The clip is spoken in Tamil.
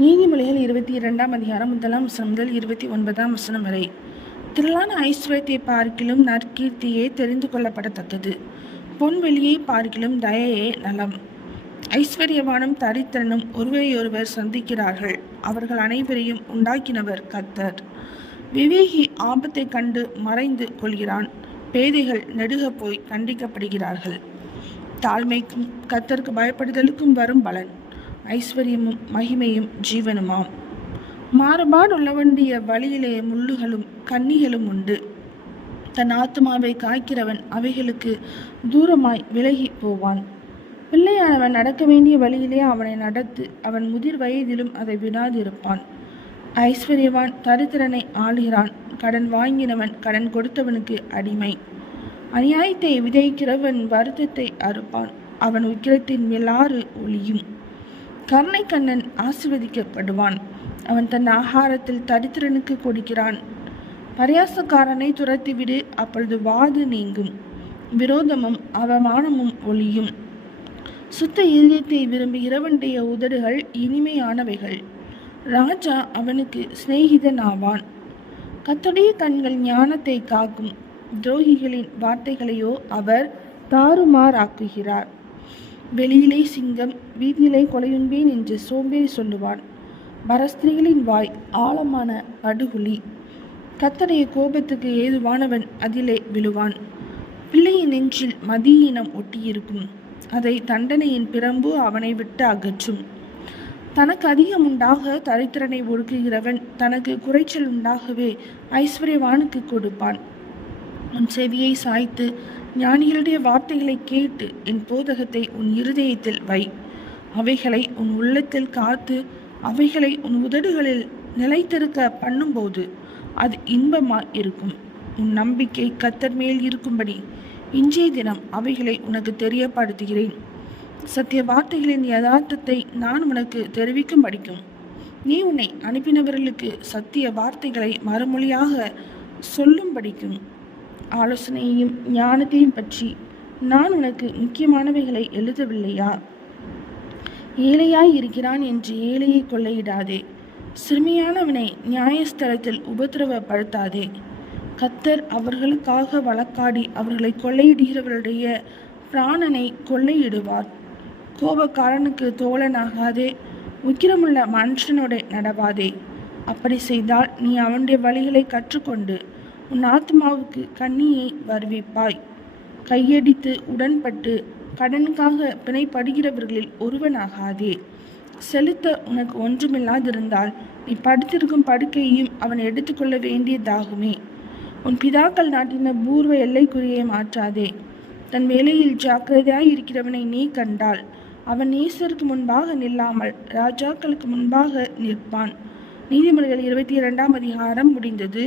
நீதிமொழிகள் 22ஆம் அதிகாரம் 1ஆம் வசனம் முதல் 29ஆம் வசனம் வரை. திரளான ஐஸ்வர்யத்தை பார்க்கிலும் நற்கீர்த்தியே தெரிந்து கொள்ளப்படத்தக்கது. பொன்வெளியை பார்க்கிலும் தயையே நலம். ஐஸ்வர்யவானும் தரித்திரனும் ஒருவரையொருவர் சந்திக்கிறார்கள். அவர்கள் அனைவரையும் உண்டாக்கினவர் கர்த்தர். விவேகி ஆபத்தை கண்டு மறைந்து கொள்கிறான். பேதைகள் நெடுக போய் கண்டிக்கப்படுகிறார்கள். தாழ்மைக்கும் கர்த்தருக்கு பயப்படுதலுக்கும் வரும் பலன் ஐஸ்வர்யமும் மகிமையும் ஜீவனுமாம். மாறுபாடுள்ளவனுடைய வழியிலே முள்ளுகளும் கண்ணிகளும் உண்டு. தன் ஆத்மாவை காய்க்கிறவன் அவைகளுக்கு தூரமாய் விலகி போவான். பிள்ளையானவன் நடக்க வேண்டிய வழியிலே அவனை நடத்து, அவன் முதிர் வயதிலும் அதை விடாதிருப்பான். ஐஸ்வர்யவான் தரித்திரனை ஆளுகிறான். கடன் வாங்கினவன் கடன் கொடுத்தவனுக்கு அடிமை. அநியாயத்தை விதைக்கிறவன் வருத்தத்தை அறுப்பான். அவன் உக்கிரத்தின் மேலாறு ஒளியும். கருணை கண்ணன் ஆசீர்வதிக்கப்படுவான். அவன் தன் ஆகாரத்தில் தரித்திரனுக்கு கொடுக்கிறான். பரியாசக்காரனை துரத்திவிடு, அப்பொழுது வாது நீங்கும். விரோதமும் அவமானமும் ஒளியும். சுத்த இதயத்தை விரும்புகிறவனுடைய உதடுகள் இனிமையானவைகள். ராஜா அவனுக்கு சிநேகிதன் ஆவான். கர்த்தருடைய கண்கள் ஞானத்தை காக்கும். துரோகிகளின் வார்த்தைகளையோ அவர் தாறுமாறாக்குகிறார். வெளியிலே சிங்கம், வீதியிலே கொலையுண்பேன் என்று சோம்பேறி சொல்லுவான். பரஸ்திரிகளின் வாய் ஆழமான படுகுழி. கர்த்தருடைய கோபத்துக்கு ஏதுவானவன் அதிலே விழுவான். பிள்ளையின் நெஞ்சில் மதியீனம் ஒட்டியிருக்கும். அதை தண்டனையின் பிரம்பு அவனை விட்டு அகற்றும். தனக்கு அதிகம் உண்டாக தரித்திரனை ஒடுக்குகிறவன் தனக்கு குறைச்சல் உண்டாகவே ஐஸ்வர்யவானுக்கு கொடுப்பான். உன் செவியை சாய்த்து ஞானிகளுடைய வார்த்தைகளை கேட்டு என் போதகத்தை உன் இருதயத்தில் வை. அவைகளை உன் உள்ளத்தில் காத்து அவைகளை உன் உதடுகளில் நிலைத்திருக்க பண்ணும்போது அது இன்பமாய் இருக்கும். உன் நம்பிக்கை கர்த்தர் மேல் இருக்கும்படி இன்றைய தினம் அவைகளை உனக்கு தெரியப்படுத்துகிறேன். சத்திய வார்த்தைகளின் யதார்த்தத்தை நான் உனக்கு தெரிவிக்கும் படிக்கும். நீ உன்னை அனுப்பினவர்களுக்கு சத்திய வார்த்தைகளை மறுமொழியாக சொல்லும் படிக்கும். ஆலோசனையையும் ஞானத்தையும் பற்றி நான் உனக்கு முக்கியமானவைகளை எழுதவில்லையா? ஏழையாய் இருக்கிறான் என்று ஏழையை கொள்ளையிடாதே. சிறுமியானவனை நியாயஸ்தலத்தில் உபத்திரவப்படுத்தாதே. கர்த்தர் அவர்களுக்காக வழக்காடி அவர்களை கொள்ளையிடுகிறவருடைய பிராணனை கொள்ளையிடுவார். கோபக்காரனுக்கு தோழனாகாதே. உக்கிரமுள்ள மனுஷனோட நடவாதே. அப்படி செய்தால் நீ அவனுடைய வழிகளை கற்றுக்கொண்டு உன் ஆத்மாவுக்கு கண்ணியை வருவிப்பாய். கையடித்து உடன்பட்டு கடனுக்காக பிணைப்படுகிறவர்களில் ஒருவனாகாதே. செலுத்த உனக்கு ஒன்றுமில்லாதிருந்தால் நீ படுத்திருக்கும் படுக்கையையும் அவன் எடுத்துக்கொள்ள வேண்டியதாகுமே. உன் பிதாக்கள் நாட்டின பூர்வ எல்லைக்குறியை மாற்றாதே. தன் வேலையில் ஜாக்கிரதையாய் இருக்கிறவனை நீ கண்டால் அவன் நேசருக்கு முன்பாக நில்லாமல் ராஜாக்களுக்கு முன்பாக நிற்பான். நீதிமொழிகள் 22ஆம் அதிகாரம் முடிந்தது.